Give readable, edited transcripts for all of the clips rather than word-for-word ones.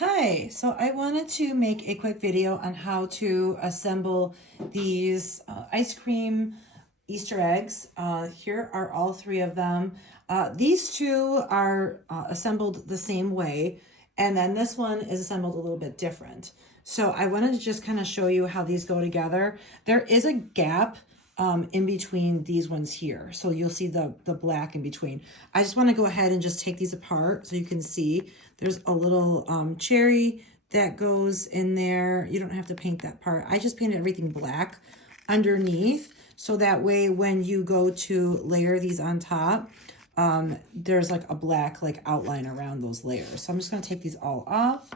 Hi, so I wanted to make a quick video on how to assemble these ice cream Easter eggs. Here are all three of them. These two are assembled the same way, and then this one is assembled a little bit different. So I wanted to just kind of show you how these go together. There is a gap in between these ones here. So you'll see the black in between. I just want to go ahead and just take these apart so you can see there's a little cherry that goes in there. You don't have to paint that part. I just painted everything black underneath. So that way when you go to layer these on top, there's like a black outline around those layers. So I'm just going to take these all off,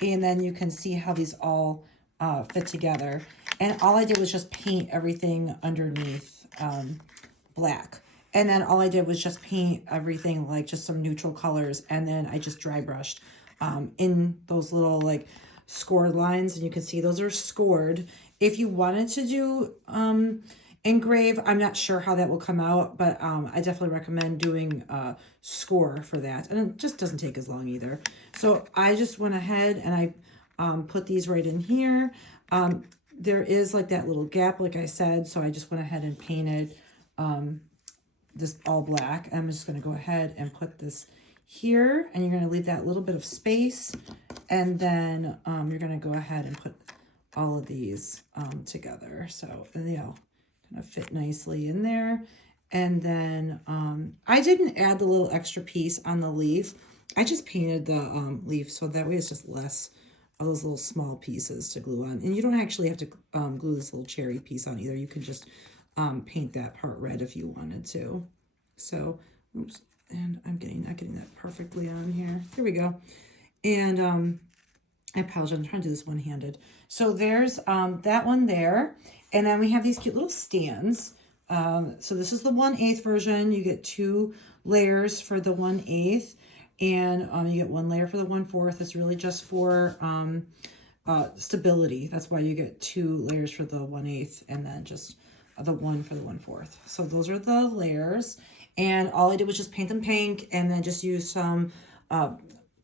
and then you can see how these all fit together. And all I did was just paint everything underneath black. And then all I did was just paint everything like just some neutral colors. And then I just dry brushed in those little scored lines. And you can see those are scored. If you wanted to do engrave, I'm not sure how that will come out, but I definitely recommend doing score for that. And it just doesn't take as long either. So I just went ahead and I put these right in here. There is like that little gap, like I said, so I just went ahead and painted this all black. I'm just going to go ahead and put this here, and you're going to leave that little bit of space, and then you're going to go ahead and put all of these together, so they'll kind of fit nicely in there. And then I didn't add the little extra piece on the leaf. I just painted the leaf, so that way it's just less of those little small pieces to glue on. And you don't actually have to glue this little cherry piece on either. You can just paint that part red if you wanted to. So, oops, and I'm not getting that perfectly on here. Here we go. And I apologize, I'm trying to do this one-handed. So there's that one there. And then we have these cute little stands. So this is the 1/8 version. You get 2 layers for the 1/8. And you get 1 layer for the 1/4. It's really just for stability. That's why you get 2 layers for the 1/8 and then just the 1 for the 1/4. So those are the layers. And all I did was just paint them pink and then just use some, they're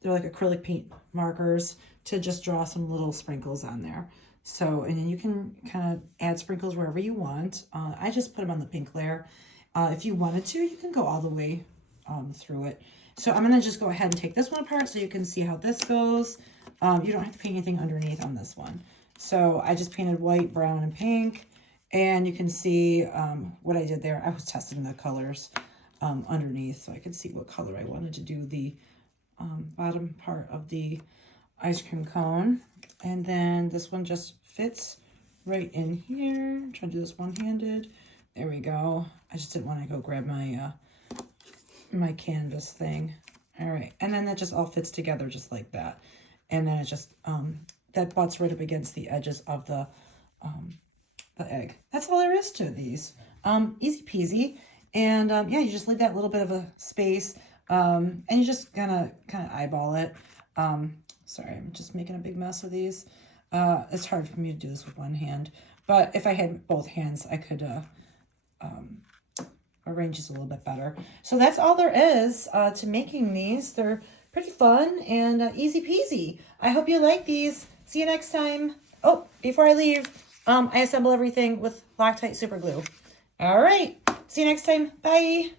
like acrylic paint markers to just draw some little sprinkles on there. So, and then you can kind of add sprinkles wherever you want. I just put them on the pink layer. If you wanted to, you can go all the way through it. So I'm going to just go ahead and take this one apart so you can see how this goes. You don't have to paint anything underneath on this one. So I just painted white, brown, and pink. And you can see what I did there. I was testing the colors underneath so I could see what color I wanted to do the bottom part of the ice cream cone. And then this one just fits right in here. I'm trying to do this one-handed. There we go. I just didn't want to go grab my my canvas thing. All right, and then that just all fits together just like that. And then it just that butts right up against the edges of the egg. That's all there is to these. Easy peasy. And yeah, you just leave that little bit of a space, and you just kind of eyeball it. Sorry, I'm just making a big mess of these. It's hard for me to do this with one hand, but if I had both hands, I could arrange this a little bit better. So that's all there is to making these. They're pretty fun and easy peasy. I hope you like these. See you next time. Oh, before I leave, I assemble everything with Loctite super glue. All right, see you next time. Bye.